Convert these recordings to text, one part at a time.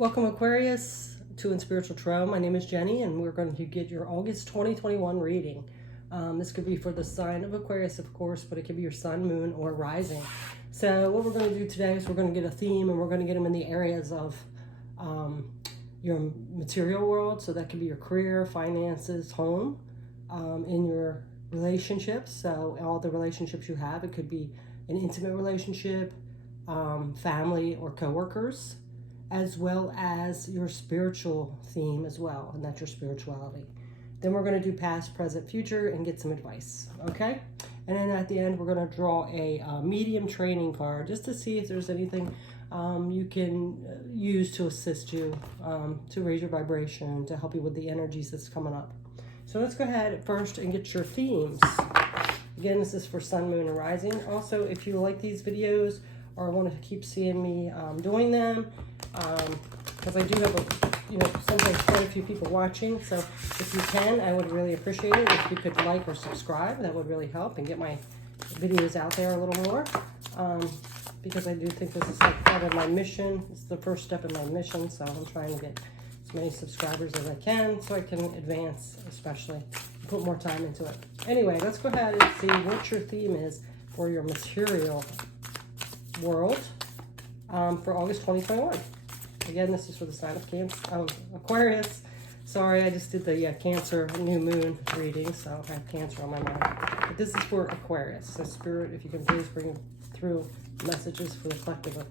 Welcome Aquarius to In Spiritual Tarot. My name is Jenny and we're going to get your August 2021 reading. This could be for the sign of Aquarius, of course, but it could be your sun, moon, or rising. So what we're going to do today is we're going to get a theme and we're going to get them in the areas of your material world. So that could be your career, finances, home, in your relationships. So all the relationships you have, it could be an intimate relationship, family, or coworkers, as well as your spiritual theme as well, and that's your spirituality. Then we're going to do past, present, future, and get some advice, okay? And then at the end, we're going to draw a medium training card just to see if there's anything you can use to assist you, to raise your vibration, to help you with the energies that's coming up. So let's go ahead first and get your themes. Again, this is for sun, moon, and rising. Also, if you like these videos or want to keep seeing me doing them, because I do have sometimes quite a few people watching, so if you can, I would really appreciate it if you could like or subscribe. That would really help and get my videos out there a little more, because I do think this is like part of my mission. It's the first step in my mission, so I'm trying to get as many subscribers as I can so I can advance, especially put more time into it. Anyway, let's go ahead and see what your theme is for your material world for August 2021. Again, this is for the sign of Aquarius. Sorry, I just did the Cancer new moon reading, so I have Cancer on my mind. But this is for Aquarius. So Spirit, if you can please bring through messages for the collective of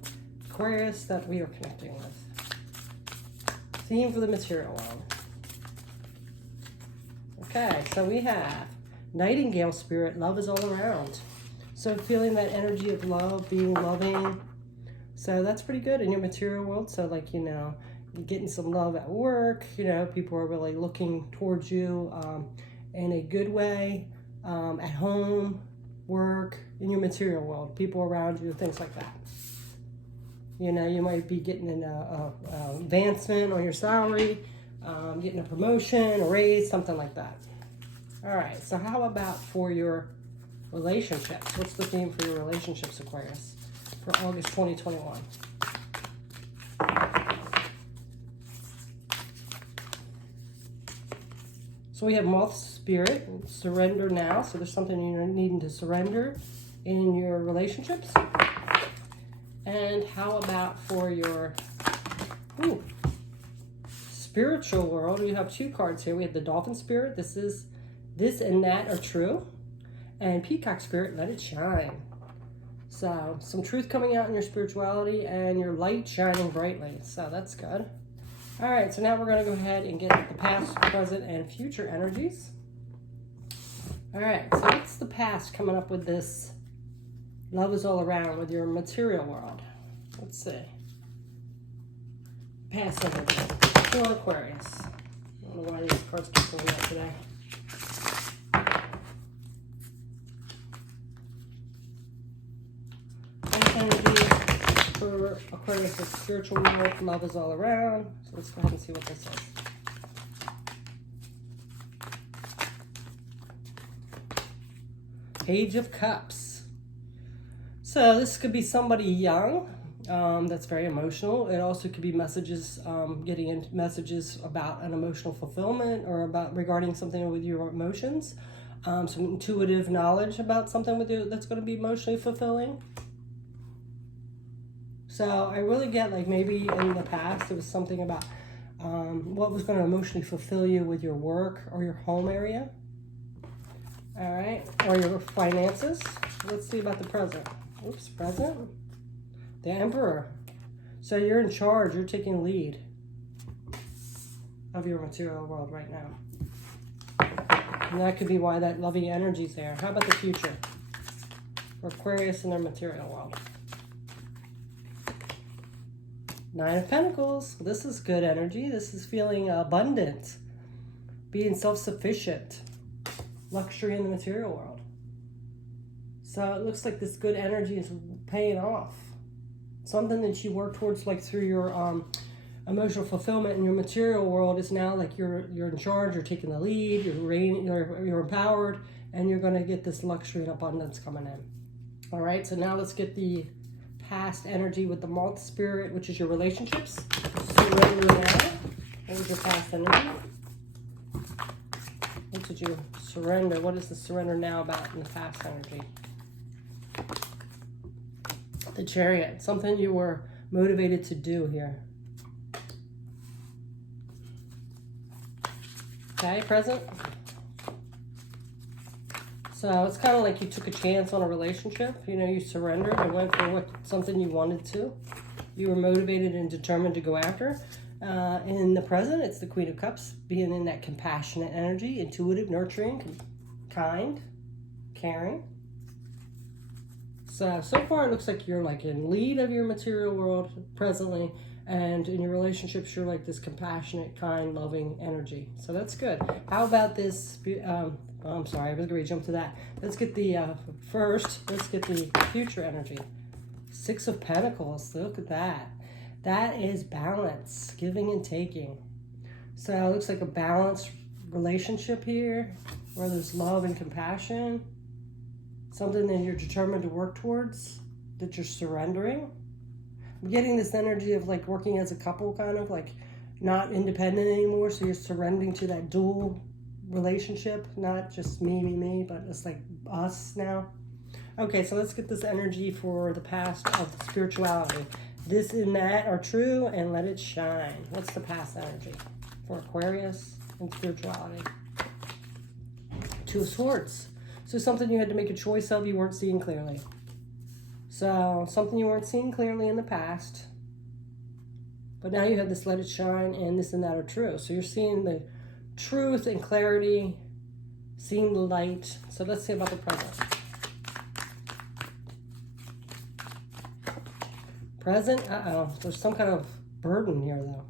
Aquarius that we are connecting with. Theme for the material world. Okay, so we have Nightingale Spirit, love is all around. So feeling that energy of love, being loving. So that's pretty good in your material world. So like, you're getting some love at work, people are really looking towards you in a good way, at home, work, in your material world, people around you, things like that. You might be getting an advancement on your salary, getting a promotion, a raise, something like that. All right, so how about for your relationships? What's the theme for your relationships, Aquarius, for August 2021? So we have Moth Spirit, surrender now. So there's something you're needing to surrender in your relationships. And how about for your spiritual world? We have two cards here. We have the Dolphin Spirit. This and that are true. And Peacock Spirit, let it shine. So some truth coming out in your spirituality and your light shining brightly. So that's good. All right, so now we're going to go ahead and get the past, present, and future energies. All right, so what's the past coming up with this love is all around with your material world? Let's see. Past energy for Aquarius. I don't know why these cards keep going up today. Energy for Aquarius, the spiritual world, love is all around. So let's go ahead and see what this is. Page of Cups. So this could be somebody young that's very emotional. It also could be messages, getting into messages about an emotional fulfillment or about regarding something with your emotions. Some intuitive knowledge about something with you that's going to be emotionally fulfilling. So I really get like maybe in the past it was something about what was going to emotionally fulfill you with your work or your home area. All right, or your finances. Let's see about the present. Oops, present. The Emperor. So you're in charge. You're taking lead of your material world right now. And that could be why that loving energy's there. How about the future? For Aquarius in their material world. Nine of Pentacles. This is good energy. This is feeling abundant, being self-sufficient, luxury in the material world. So it looks like this good energy is paying off. Something that you work towards, like through your emotional fulfillment in your material world, is now like you're in charge. You're taking the lead. You're empowered, and you're going to get this luxury and abundance coming in. All right. So now let's get the past energy with the Moth Spirit, which is your relationships. Surrender your past energy? What did you surrender? What is the surrender now about in the past energy? The Chariot, something you were motivated to do here. Okay, present. So it's kind of like you took a chance on a relationship. You know, you surrendered and went for something you wanted to. You were motivated and determined to go after. In the present, it's the Queen of Cups, being in that compassionate energy, intuitive, nurturing, kind, caring. So far it looks like you're like in lead of your material world presently, and in your relationships you're like this compassionate, kind, loving energy. So that's good. How about this? I'm sorry, I was going to jump to that. Let's get the let's get the future energy. 6 of Pentacles. Look at that. That is balance, giving and taking. So it looks like a balanced relationship here, where there's love and compassion. Something that you're determined to work towards, that you're surrendering. I'm getting this energy of like working as a couple, kind of like not independent anymore. So you're surrendering to that dual relationship, not just me, but it's like us now. Okay, so let's get this energy for the past of spirituality. This and that are true, and let it shine. What's the past energy for Aquarius and spirituality? 2 of Swords. So something you had to make a choice of, you weren't seeing clearly. So something you weren't seeing clearly in the past, but now you have this let it shine, and this and that are true. So you're seeing the truth and clarity, seeing the light. So let's see about the present. Present, there's some kind of burden here though.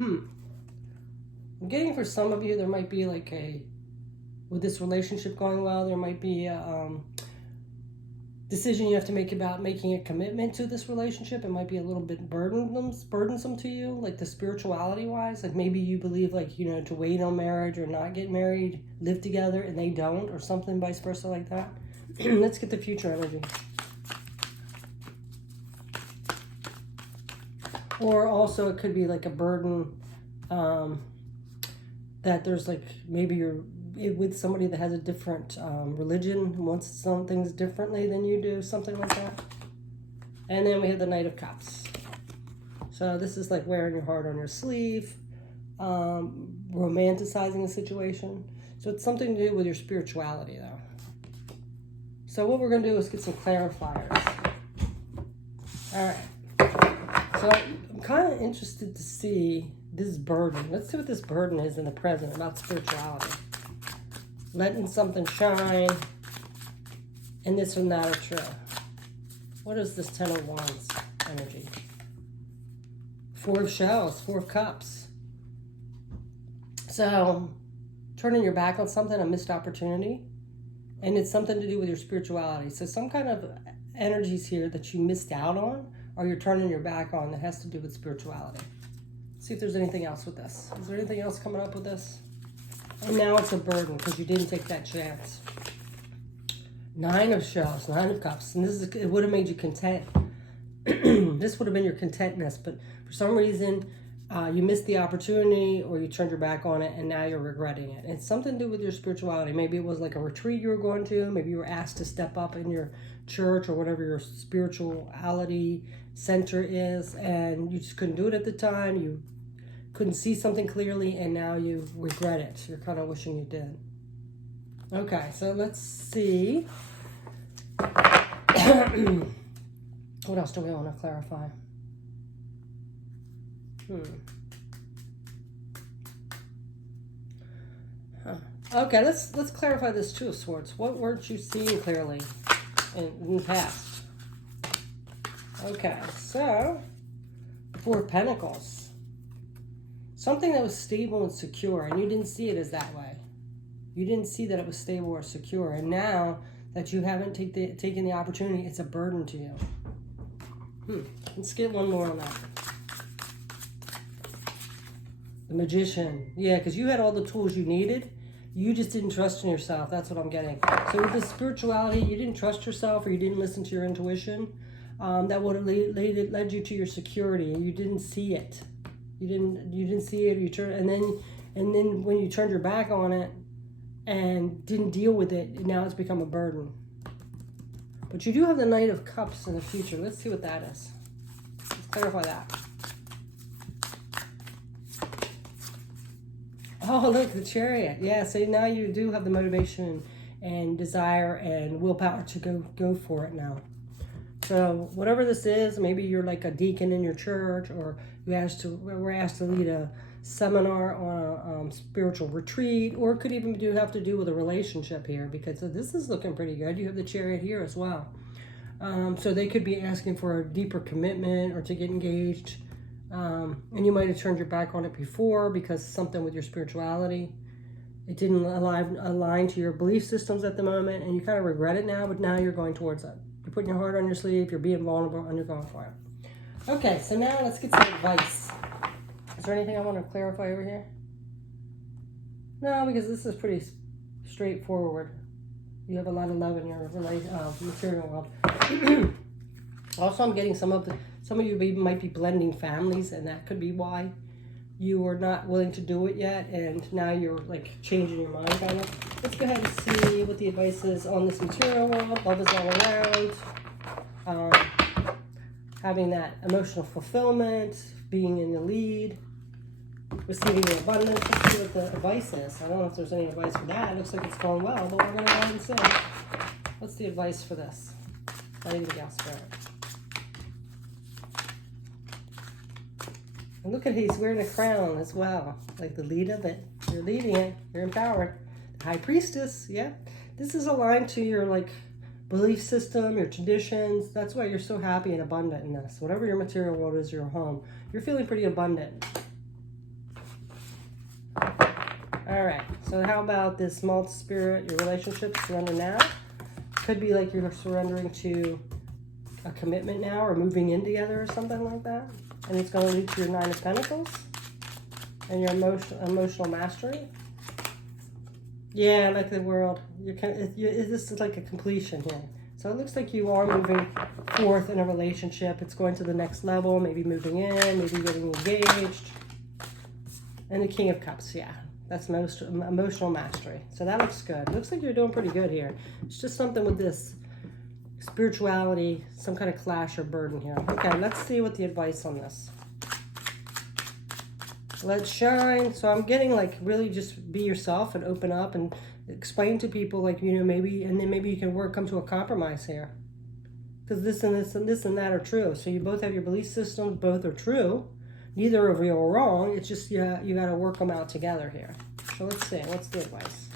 I'm getting for some of you, there might be like with this relationship going well, there might be a decision you have to make about making a commitment to this relationship. It might be a little bit burdensome to you, like the spirituality wise. Like maybe you believe like, you know, to wait on marriage or not get married, live together, and they don't, or something vice versa like that. Let's get the future energy. Or also it could be like a burden that there's like, maybe you're with somebody that has a different religion, wants some things differently than you do, something like that. And then we have the Knight of Cups. So this is like wearing your heart on your sleeve, romanticizing the situation. So it's something to do with your spirituality though. So what we're going to do is get some clarifiers. All right. So I'm kind of interested to see this burden. Let's see what this burden is in the present about spirituality. Letting something shine, and this and that are true. What is this 10 of Wands energy? 4 of Shells, 4 of Cups. So turning your back on something, a missed opportunity, and it's something to do with your spirituality. So some kind of energies here that you missed out on, or you're turning your back on, that has to do with spirituality. Let's see if there's anything else with this. Is there anything else coming up with this? And now it's a burden because you didn't take that chance. 9 of Shells, 9 of Cups. And this is, it would have made you content. This would have been your contentness, but for some reason you missed the opportunity, or you turned your back on it, and now you're regretting it. It's something to do with your spirituality. Maybe it was like a retreat you were going to. Maybe you were asked to step up in your church or whatever your spirituality center is, and you just couldn't do it at the time. You couldn't see something clearly, and now you regret it. You're kind of wishing you did. Okay, so let's see. What else do we want to clarify? Okay, let's clarify this 2 of Swords. What weren't you seeing clearly in the past? Okay, so 4 of Pentacles. Something that was stable and secure, and you didn't see it as that way. You didn't see that it was stable or secure, and now that you haven't taken the opportunity, it's a burden to you. Let's get one more on that. The Magician. Yeah, because you had all the tools you needed. You just didn't trust in yourself. That's what I'm getting. So with this spirituality, you didn't trust yourself, or you didn't listen to your intuition. That would have led you to your security, and you didn't see it. You didn't see it. You turn, and then when you turned your back on it and didn't deal with it, now it's become a burden. But you do have the Knight of Cups in the future. Let's see what that is. Let's clarify that. Oh, look, the Chariot. Yeah, so now you do have the motivation and desire and willpower to go for it now. So whatever this is, maybe you're like a deacon in your church, or we're asked to lead a seminar on a spiritual retreat, or it could even have to do with a relationship here, because this is looking pretty good. You have the Chariot here as well. So they could be asking for a deeper commitment or to get engaged. And you might have turned your back on it before because something with your spirituality. It didn't align to your belief systems at the moment, and you kind of regret it now, but now you're going towards it. You're putting your heart on your sleeve, you're being vulnerable, and you're going for it. Okay, so now let's get some advice. Is there anything I want to clarify over here? No, because this is pretty straightforward. You have a lot of love in your material world. Also, I'm getting some of you might be blending families, and that could be why you are not willing to do it yet, and now you're like changing your mind kind of. Let's go ahead and see what the advice is on this material world. Love is all around. Having that emotional fulfillment, being in the lead, receiving the abundance. Let's see what the advice is. I don't know if there's any advice for that. It looks like it's going well, but we're going to go ahead and see. What's the advice for this? Letting the gas spirit. And look at, he's wearing a crown as well, like the lead of it. You're leading it. You're empowered. The High Priestess, yeah. This is aligned to your like belief system, your traditions. That's why you're so happy and abundant in this. Whatever your material world is, your home, you're feeling pretty abundant. All right. So how about this multi-spirit, your relationship, surrender now? Could be like you're surrendering to a commitment now, or moving in together or something like that. And it's going to lead to your Nine of Pentacles and your emotional mastery. Yeah, like the world. This is like a completion here. So it looks like you are moving forth in a relationship. It's going to the next level, maybe moving in, maybe getting engaged. And the King of Cups, yeah. That's most emotional mastery. So that looks good. Looks like you're doing pretty good here. It's just something with this spirituality, some kind of clash or burden here. Okay, let's see what the advice on this. Let's shine. So I'm getting like really just be yourself and open up and explain to people like, you know, maybe, and then maybe you can come to a compromise here. Because this and this and this and that are true. So you both have your belief systems, both are true. Neither of you are wrong. It's just, yeah, you got to work them out together here. So let's see, what's the advice?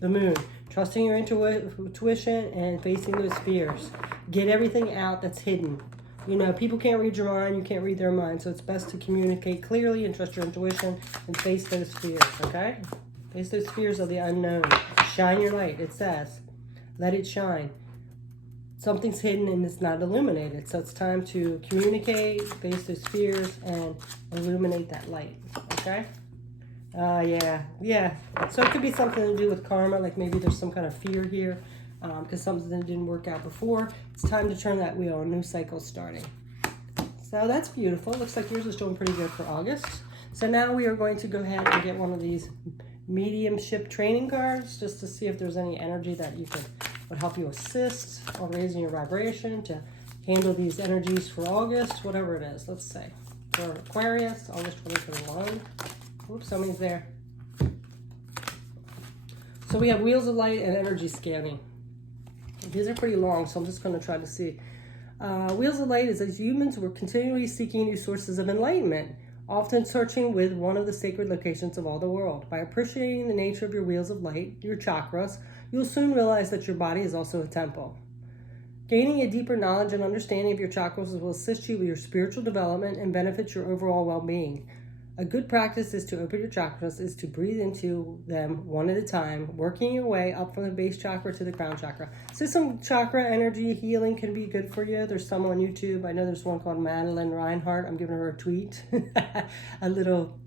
The Moon. Trusting your intuition and facing those fears. Get everything out that's hidden. You know, people can't read your mind. You can't read their mind. So it's best to communicate clearly and trust your intuition and face those fears, okay? Face those fears of the unknown. Shine your light, it says. Let it shine. Something's hidden and it's not illuminated. So it's time to communicate, face those fears, and illuminate that light, okay? Yeah. So it could be something to do with karma, like maybe there's some kind of fear here because something didn't work out before. It's time to turn that wheel. A new cycle starting. So that's beautiful. Looks like yours is doing pretty good for August. So now we are going to go ahead and get one of these mediumship training cards just to see if there's any energy that would help you assist or raising your vibration to handle these energies for August, whatever it is. Let's say for Aquarius, August 2021. Oops, somebody's there. So we have Wheels of Light and Energy Scanning. These are pretty long, so I'm just going to try to see. Wheels of Light is as humans, we're continually seeking new sources of enlightenment, often searching with one of the sacred locations of all the world. By appreciating the nature of your Wheels of Light, your chakras, you'll soon realize that your body is also a temple. Gaining a deeper knowledge and understanding of your chakras will assist you with your spiritual development and benefit your overall well-being. A good practice is to open your chakras, is to breathe into them one at a time, working your way up from the base chakra to the crown chakra. So some chakra energy healing can be good for you. There's some on YouTube. I know there's one called Madeline Reinhardt. I'm giving her a tweet. A little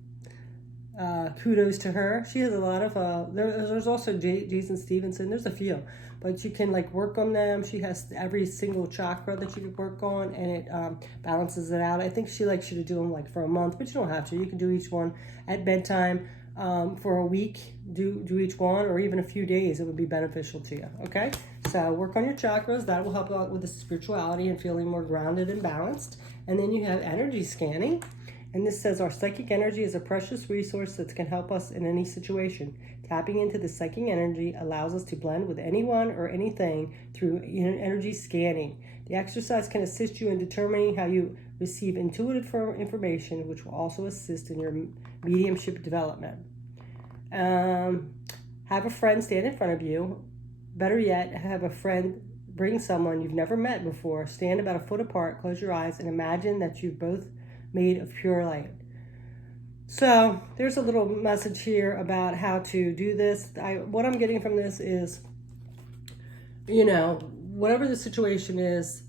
kudos to her. She has a lot of, there's also Jason Stevenson. There's a few. but you can like work on them. She has every single chakra that you could work on, and it balances it out. I think she likes you to do them like for a month, but you don't have to. You can do each one at bedtime for a week. Do each one, or even a few days. It would be beneficial to you. Okay, so work on your chakras. That will help out with the spirituality and feeling more grounded and balanced. And then you have energy scanning. And this says, our psychic energy is a precious resource that can help us in any situation. Tapping into the psychic energy allows us to blend with anyone or anything through energy scanning. The exercise can assist you in determining how you receive intuitive information, which will also assist in your mediumship development. Have a friend stand in front of you. Better yet, have a friend bring someone you've never met before. Stand about a foot apart, close your eyes, and imagine that you've both made of pure light. So there's a little message here about how to do this. What I'm getting from this is, whatever the situation is,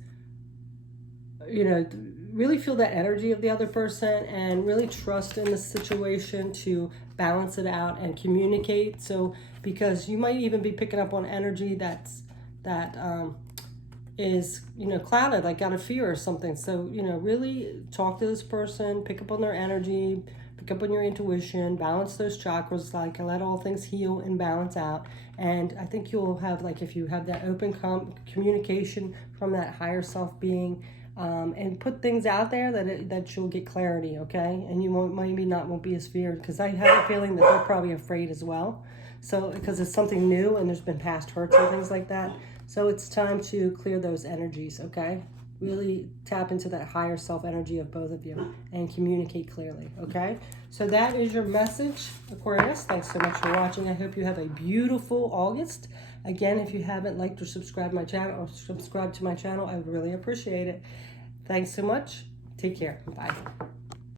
really feel that energy of the other person and really trust in the situation to balance it out and communicate. So, because you might even be picking up on energy that is clouded, like out of fear or something. So really talk to this person, pick up on their energy, pick up on your intuition, balance those chakras, like let all things heal and balance out. And I think you'll have, like, if you have that open communication from that higher self being, and put things out there that you'll get clarity. Okay, and you won't be as feared, because I have a feeling that they're probably afraid as well. So because it's something new and there's been past hurts and things like that. So it's time to clear those energies, okay? Really tap into that higher self energy of both of you and communicate clearly, okay? So that is your message, Aquarius. Thanks so much for watching. I hope you have a beautiful August. Again, if you haven't liked or subscribed to my channel, I would really appreciate it. Thanks so much. Take care. Bye.